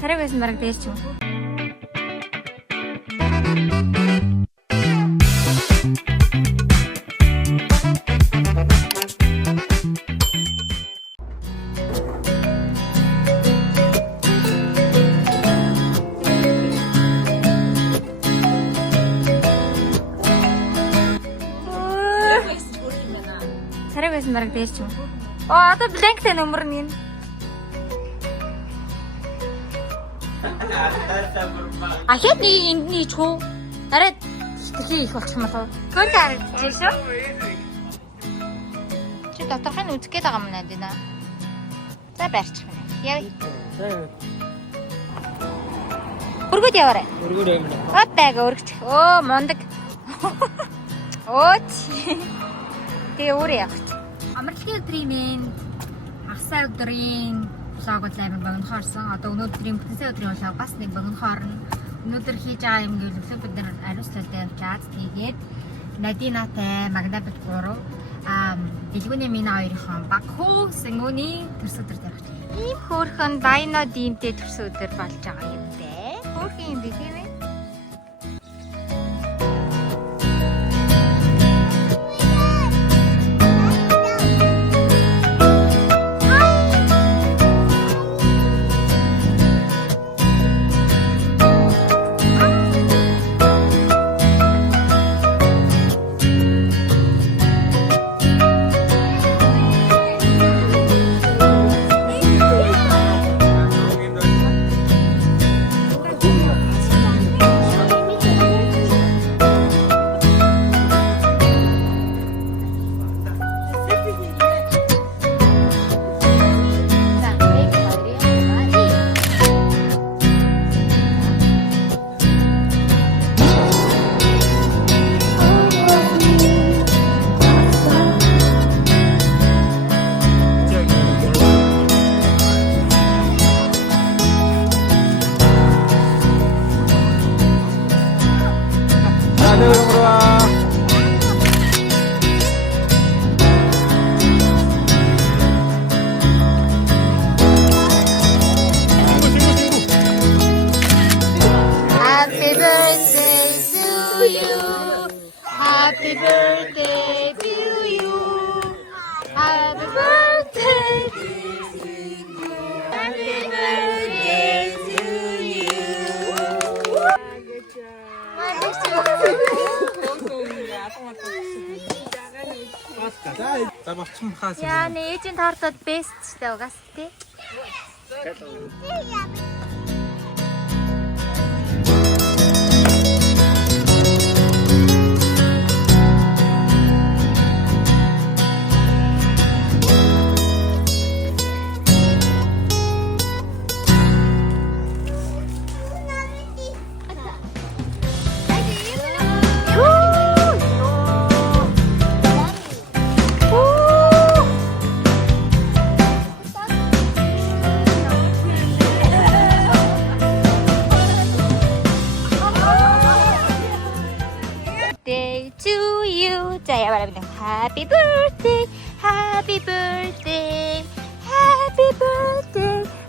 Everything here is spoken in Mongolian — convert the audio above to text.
Сарай байсан бараг дээш ч юм. Сарай байсан бараг дээш ч юм. Одоо бланктай нөмөр нь. Ахад нэг эндний чуу. Арай хитрхи их болчих юм болов. Гүн харагдаж шүү. Чи доторхын үзэх гээд байгаа юм наа дина. За барьчих байна. Яа. Өргөд яваарай. Өргөд явна. Хатайг өргөч. Оо мундаг. Ооч. Тэгээ өөр яах вэ? Амарлын өдрийн асаа өдрийн влог лайв богинохорсон. Одоо өнөөдрийн бүтэнсэ өдрийн влог бас нэг богинохорно. Өнөөдөр хийж байгаа юм гэвэл бид нар ариуслалтай явчаад тэгээд Надинатай Магдабит 3 дэлгүүний минь хоёрын Бакху Сэнгүний төрс өдөр тавьчих. Ийм хөөрхөн дайно димтэй төрс өдөр болж байгаа юм дээ. Хөөрхөн юм би тийм ээ. Happy birthday to you. Happy birthday to you. Happy birthday to you. За болчихсон хаас. Яа, нээжийн тортод best штэ угаас тий. To you. Happy birthday, happy birthday, happy birthday.